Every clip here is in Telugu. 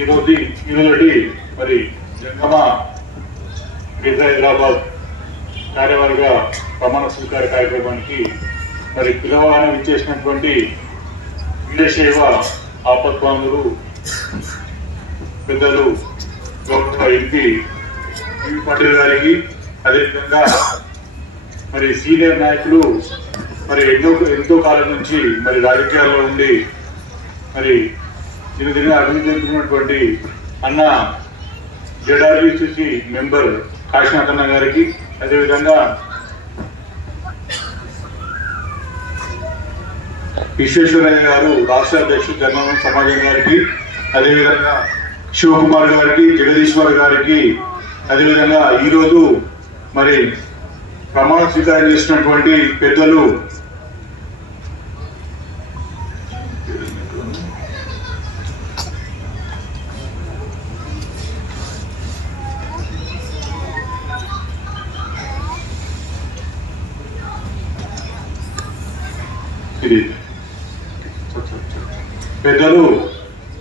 ఈరోజు మరి జంగమ హైదరాబాద్ కార్యవర్గ ప్రమాణ స్వీకార కార్యక్రమానికి మరి పిలవగానే విచ్చేసినటువంటి వీరశైవ ఆపద్బాంధులు పెద్దలు గౌరవ ఎంపీ పాటిల్ గారికి, అదేవిధంగా మరి సీనియర్ నాయకులు మరి ఎంతో కాలం నుంచి మరి రాజకీయాల్లో ఉండి మరి దినదిన అభివృద్ధి చెందుతున్నటువంటి అన్న జెడ్ఆర్బిసిసి మెంబర్ కాశీనాథ్ అన్న గారికి, అదేవిధంగా విశ్వేశ్వరయ్య గారు రాష్ట్ర అధ్యక్షుడు జగన్ సమాజం గారికి, అదేవిధంగా శివకుమార్ గారికి, జగదీశ్వర్ గారికి, అదేవిధంగా ఈరోజు మరి ప్రమాణ స్వీకారం చేసినటువంటి పెద్దలు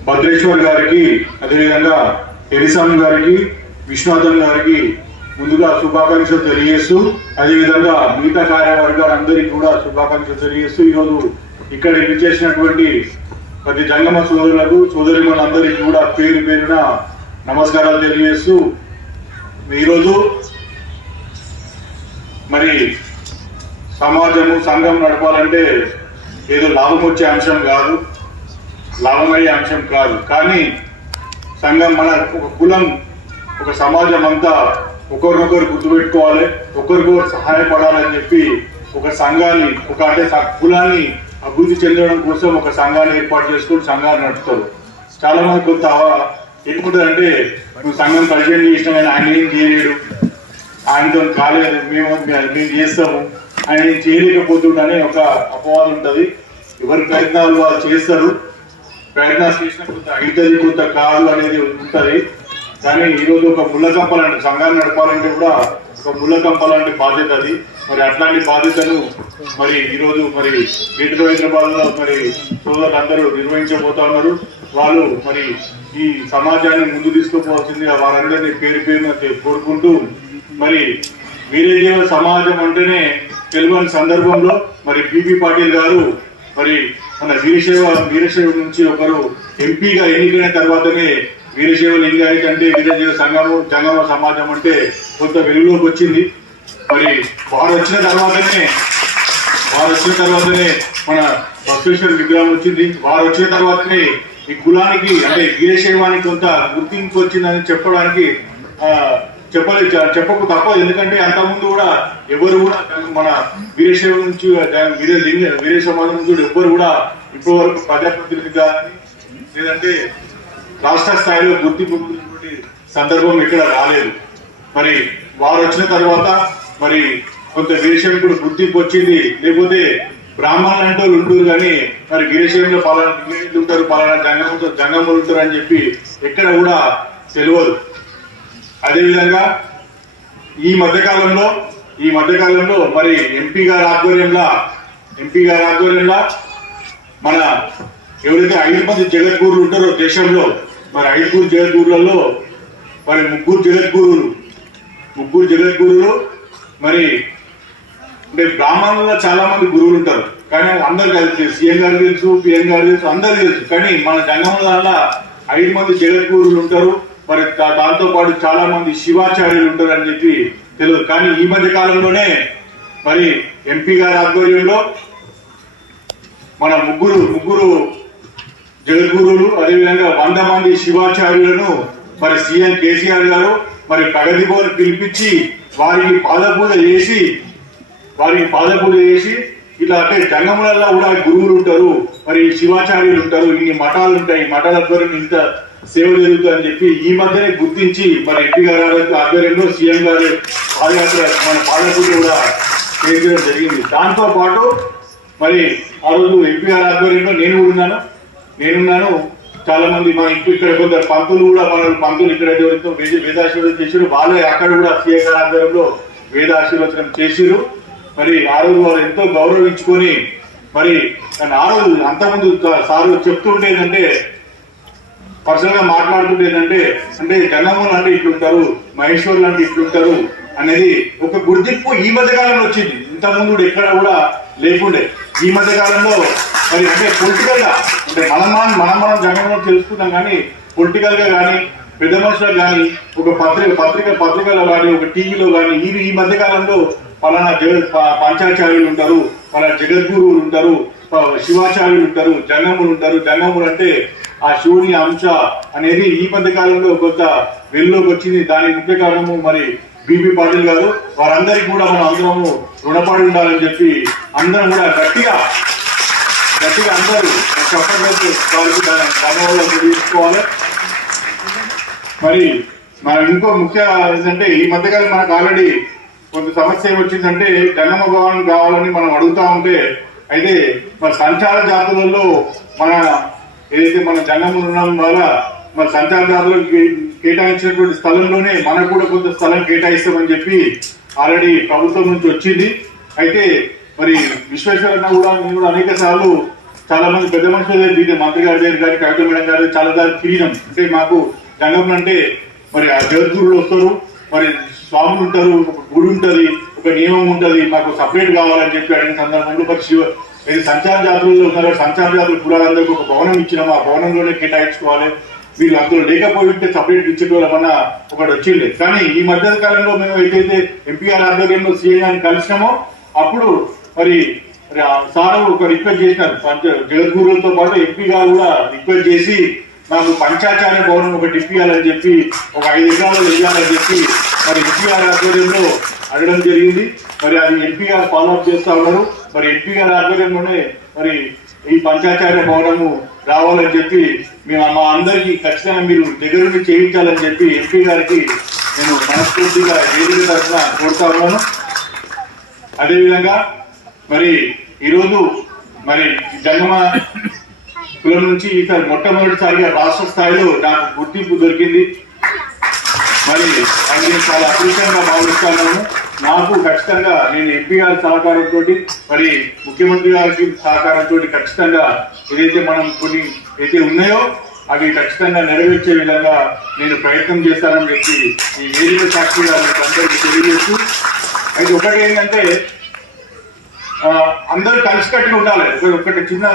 భద్రేశ్వర్ గారికి, అదేవిధంగా ఎరిసామి గారికి, విశ్వనాథన్ గారికి ముందుగా శుభాకాంక్షలు తెలియజేస్తూ, అదేవిధంగా మిగతా కార్యవర్గాలందరికీ కూడా శుభాకాంక్షలు తెలియజేస్తూ ఈరోజు ఇక్కడ విచ్చేసినటువంటి ప్రతి జంగమ సోదరులకు సోదరిమణులందరికీ కూడా పేరు పేరున నమస్కారాలు తెలియజేస్తూ, ఈరోజు మరి సంఘం నడపాలంటే ఏదో లాభం వచ్చే అంశం కాదు, లాభమయ్యే అంశం కాదు. కానీ సంఘం మన ఒక కులం, ఒక సమాజం అంతా ఒకరినొకరు గుర్తుపెట్టుకోవాలి, ఒకరికొకరు సహాయపడాలని చెప్పి ఒక సంఘాన్ని అంటే కులాన్ని అభివృద్ధి చెందడం కోసం ఒక సంఘాన్ని ఏర్పాటు చేసుకుని సంఘాన్ని నడుపుతారు. చాలా మంది కొంత ఏముంటుందంటే, నువ్వు సంఘం పరిచయం చేసినా కానీ ఆయన ఏం చేయలేడు, ఆయనతో కాలేదు, మేము చేస్తాము, ఆయన ఏం చేయలేకపోతుండనే ఒక అపవాదం ఉంటుంది. ఎవరి ప్రయత్నాలు వాళ్ళు చేస్తారు, ప్రయత్నాలు చేసిన కొంత అవుతుంది, కొంత కాదు అనేది ఉంటుంది. కానీ ఈరోజు ఒక ముళ్ళ కంపాలంటే సంఘాన్ని నడపాలంటే కూడా ఒక ముళ్ళ కంపాలంటే బాధ్యత అది. మరి అట్లాంటి బాధ్యతను మరి ఈరోజు మరి గ్రేటర్ హైదరాబాద్ లో మరి సోదరులందరూ నిర్వహించబోతా ఉన్నారు. వాళ్ళు మరి ఈ సమాజాన్ని ముందు తీసుకుపోవాల్సింది వారందరినీ పేరు పేరున కోరుకుంటూ, మరి వీరజీవ సమాజం అంటేనే తెలియని సందర్భంలో మరి పిపి పాటిల్ గారు మరి మన వీరశైవ నుంచి ఒకరు ఎంపీగా ఎన్నికైన తర్వాతనే వీరశైవ లింగాయత్ అంటే వీరశైవ జంగమ సమాజం అంటే కొంత వెలుగులోకి వచ్చింది. మరి వారు వచ్చిన తర్వాతనే మన బసవేశ్వర విగ్రహం వచ్చింది. వారు వచ్చిన తర్వాతనే ఈ కులానికి అంటే వీరశైవానికి కొంత గుర్తింపు వచ్చిందని చెప్పడానికి చెప్పకు తప్పదు. ఎందుకంటే అంతకుముందు కూడా ఎవరు కూడా మన వీరశైవ నుంచి వీర సమాజం నుంచి ఎవరు కూడా ఇప్పటి వరకు ప్రజాప్రతినిధిగా లేదంటే రాష్ట్ర స్థాయిలో గుర్తింపు సందర్భం ఇక్కడ రాలేదు. మరి వారు వచ్చిన తర్వాత మరి కొంత వీరశైవుడు గుర్తింపు వచ్చింది. లేకపోతే బ్రాహ్మణులు అంటే ఉంటారు కానీ మరి వీరశైవంలో పలానా ఉంటారు, పలానా జంగములు ఉంటారు అని చెప్పి ఎక్కడ కూడా తెలియదు. అదేవిధంగా ఈ మధ్యకాలంలో మరి ఎంపీ గారి ఆధ్వర్యంలో మన ఎవరైతే 5 మంది జగద్గురులు ఉంటారో దేశంలో, మరి 5 జగద్గురులలో మరి ముగ్గురు జగద్గురులు మరి అంటే బ్రాహ్మణుల్లో చాలా మంది గురువులు ఉంటారు. కానీ అందరికి తెలుసు, సీఎం గారు తెలుసు, పిఎం గారు తెలుసు, అందరికి తెలుసు. కానీ మన జంగముల 5 మంది జగద్గురులు ఉంటారు. మరి దాంతో పాటు చాలా మంది శివాచార్యులు ఉంటారు అని చెప్పి తెలియదు. కానీ ఈ మధ్య కాలంలోనే మరి ఎంపీ గారి ఆధ్వర్యంలో మన ముగ్గురు జగద్గురులు, అదేవిధంగా 100 మంది శివాచార్యులను మరి సీఎం కేసీఆర్ గారు మరి ప్రగతి భవన్ పిలిపించి వారికి పాదపూజ చేసి ఇట్లా అంటే జంగములలో కూడా గురువులు ఉంటారు, మరి శివాచార్యులు ఉంటారు, ఇన్ని మఠాలు ఉంటాయి, మఠాల ద్వారా ఇంత సేవ జరుగుతుందని చెప్పి ఈ మధ్యనే గుర్తించి మరి ఎంపీ గారి ఆధ్వర్యంలో సీఎం గారు పాదయాత్ర మన పాదపూజ కూడా చేయడం జరిగింది. దాంతో పాటు మరి ఆ రోజు ఎంపీ గారి ఆధ్వర్యంలో నేనున్నాను. చాలా మంది మన ఇక్కడ కొందరు పంతులు కూడా పంతులు ఇక్కడ వేదాశీర్వచనం చేసారు. వాళ్ళే అక్కడ కూడా సీఎం గారి ఆధ్వర్యంలో వేదాశీర్వచనం చేసిరు. మరి ఆ రోజు వాళ్ళు ఎంతో గౌరవించుకొని మరి ఆ రోజు అంతకుముందు సార్ చెప్తుండేదంటే పర్సనల్ గా మాట్లాడుతుంటే ఏంటంటే అంటే జంగమూలు అంటే ఇట్లుంటారు, మహేశ్వర్లు అంటే ఇట్లుంటారు అనేది ఒక గుర్తింపు ఈ మధ్య కాలంలో వచ్చింది. ఇంత ముందు ఎక్కడ కూడా లేకుండే. ఈ మధ్య కాలంలో మరి అంటే పొలిటికల్ గా అంటే మనం జంగమూలు తెలుసుకున్నాం, కానీ పొలిటికల్ గా కానీ పెద్ద మనుషులకు కానీ ఒక పత్రికలో కానీ ఒక టీవీలో కానీ ఈ మధ్య కాలంలో పలానా పంచాచార్యులు ఉంటారు, పలానా జగద్గురువులు ఉంటారు, శివాచార్యులు ఉంటారు, జంగములు ఉంటారు. జంగములు అంటే ఆ శివుని అంశ అనేది ఈ మధ్య కాలంలో కొంత వెలుగులోకి వచ్చింది. దానికి ముఖ్య కారణము మరి బీపీ పాటిల్ గారు. వారందరికీ కూడా మనం అందరము రుణపడి ఉండాలని చెప్పి అందరం కూడా గట్టిగా అందరూ చెప్పడానికి వారికి ధన్యవాదాలు తెలియజేసుకోవాలి. మరి మనం ఇంకో ముఖ్య ఏంటంటే ఈ మధ్యకాలం మనకు ఆల్రెడీ కొంత సమస్య ఏమొచ్చిందంటే జంగమ భవనం కావాలని మనం అడుగుతా ఉంటే అయితే మరి సంచార జాతులలో మన ఏదైతే మన జంగములు ఉండడం వల్ల మన సంచార జాతులకు కేటాయించినటువంటి స్థలంలోనే మనకు కూడా కొంత స్థలం కేటాయిస్తామని చెప్పి ఆల్రెడీ ప్రభుత్వం నుంచి వచ్చింది. అయితే మరి విశ్వేశ్వరన్న కూడా నేను కూడా అనేక సార్లు చాలా మంది పెద్ద మనుషులు దీని మంత్రి గారి దగ్గర కానీ కవిత మేడం గారు చాలా సార్లు తిరిగినాం. అంటే మాకు జంగం అంటే మరి ఆ జగద్గురులు వస్తారు, మరి స్వాములు ఉంటారు, ఒక గుడి ఉంటది, ఒక నియమం ఉంటది, మాకు సపరేట్ కావాలని చెప్పి అడిగిన సందర్భంలో మరి సంచార జాతులలో ఉన్నారు, సంచార జాతుల కులాలందరికీ ఒక భవనం ఇచ్చినాము, ఆ భవనంలోనే కేటాయించుకోవాలి, వీళ్ళు అందులో లేకపోయి ఉంటే సపరేట్ ఇచ్చేటోళ్ళమన్న ఒకటి వచ్చింది. కానీ ఈ మధ్య కాలంలో మేము ఏదైతే ఎంపీఆర్ ఆధ్వర్యంలో సీఎం గారిని కలిసినామో అప్పుడు మరి సార్ ఒక రిక్వెస్ట్ చేసినారు. జగద్గురులతో పాటు ఎంపీ గారు కూడా రిక్వెస్ట్ చేసి నాకు పంచాచార్య భవనం ఒకటి ఇప్పియాలని చెప్పి ఒక 5 ఎకరాలు ఇవ్వాలని చెప్పి మరి ఎంపీఆర్ ఆధ్వర్యంలో అడగడం జరిగింది. మరి అది ఎంపీఆర్ ఫాలోఅప్ చేస్తా ఉన్నారు. మరి ఎంపీఆర్ ఆధ్వర్యంలోనే మరి ఈ పంచాచార్య భవనము రావాలని చెప్పి మేము మా అందరికీ ఖచ్చితంగా మీరు దగ్గరుండి చేయించాలని చెప్పి ఎంపీ గారికి నేను మనస్ఫూర్తిగా వేదిక తరఫున కోరుతా ఉన్నాను. అదేవిధంగా మరి ఈరోజు మరి జంగమ కులం నుంచి ఈసారి మొట్టమొదటిసారిగా రాష్ట్ర స్థాయిలో నాకు గుర్తింపు దొరికింది. మరి అది నేను చాలా అదృష్టంగా భావిస్తున్నాను. నాకు ఖచ్చితంగా నేను ఎంపీ గారి సహకారంతో మరి ముఖ్యమంత్రి గారికి సహకారంతో ఖచ్చితంగా ఏదైతే మనం కొన్ని అయితే ఉన్నాయో అవి ఖచ్చితంగా నెరవేర్చే విధంగా నేను ప్రయత్నం చేస్తానని చెప్పి ఈ వేదిక సాక్షిగా మీకు అందరికీ తెలియజేస్తూ, అయితే ఒకటి ఏంటంటే అందరూ కలిసికట్టుగా ఉండాలి. ఒకటి చిన్న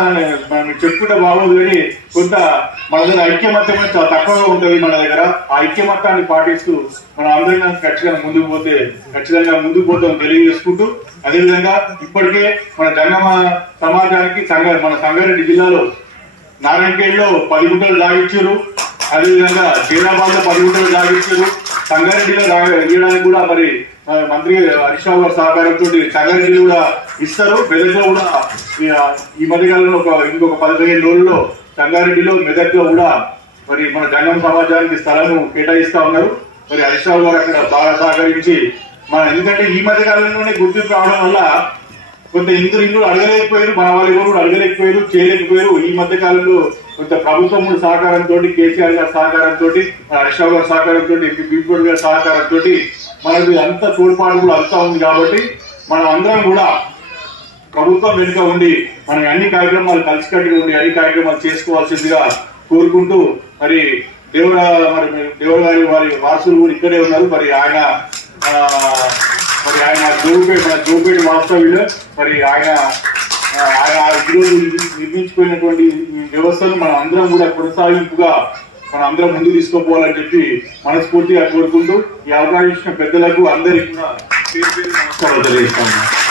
మనం చెప్పుకుంటే బాగోదు, కానీ కొంత మన దగ్గర ఐక్యమత్యం చాలా తక్కువగా ఉంటుంది మన దగ్గర. ఆ ఐక్యమత్యాన్ని పాటిస్తూ మనం అందరం ఖచ్చితంగా ముందుకు పోతాం తెలియజేసుకుంటూ, అదేవిధంగా ఇప్పటికే మన జంగమ సమాజానికి మన సంగారెడ్డి జిల్లాలో నారాయణఖేడ్లో 10 గుంటలు జాగిచ్చారు, అదేవిధంగా జైరాబాద్ లో 10 గుంటలు జాగిచ్చారు, సంగారెడ్డిలో ఇవ్వడానికి కూడా మరి మంత్రి హరీష్ రావు గారి సహకారంతో సంగారెడ్డిలో కూడా ఇస్తారు. మెదక్లో కూడా ఈ మధ్యకాలంలో ఇంకొక 15 రోజుల్లో సంగారెడ్డిలో మెదక్లో కూడా మరి మన జంగం సమాజానికి స్థలం కేటాయిస్తా ఉన్నారు. మరి హరీష్ రావు గారు అక్కడ బాగా సహకరించి ఎందుకంటే ఈ మధ్య కాలంలోనే గుర్తింపు రావడం వల్ల కొంత ఇందులో అడగలేకపోయారు, మన వాళ్ళు ఎవరు అడగలేకపోయారు, చేయలేకపోయారు. ఈ మధ్య కాలంలో కొంత ప్రభుత్వం సహకారంతో, కేసీఆర్ గారి సహకారంతో, హరీష్ రావు గారి సహకారంతో, ఎంపీ బీపీ గారి సహకారంతో మనది అంత తోడ్పాటు కూడా అంతా ఉంది. కాబట్టి మనం అందరం కూడా ప్రభుత్వం వెనుక ఉండి మనం అన్ని కార్యక్రమాలు కలిసికట్టుగా ఉండి అన్ని కార్యక్రమాలు చేసుకోవాల్సిందిగా కోరుకుంటూ, మరి దేవర గారి వారి వారసులు కూడా ఇక్కడే ఉన్నారు. మరి ఆయన జోపేట వాస్తవ్యులు. మరి ఆయన ఈరోజు నిర్మించుకున్నటువంటి వ్యవస్థను మనం అందరం కూడా కొనసాగింపుగా మనం అందరం ముందు తీసుకుపోవాలని చెప్పి మనస్ఫూర్తిగా కోరుకుంటూ ఈ అవకాశం ఇచ్చిన పెద్దలకు అందరికీ కూడా నమస్కారాలు తెలియజేస్తాను.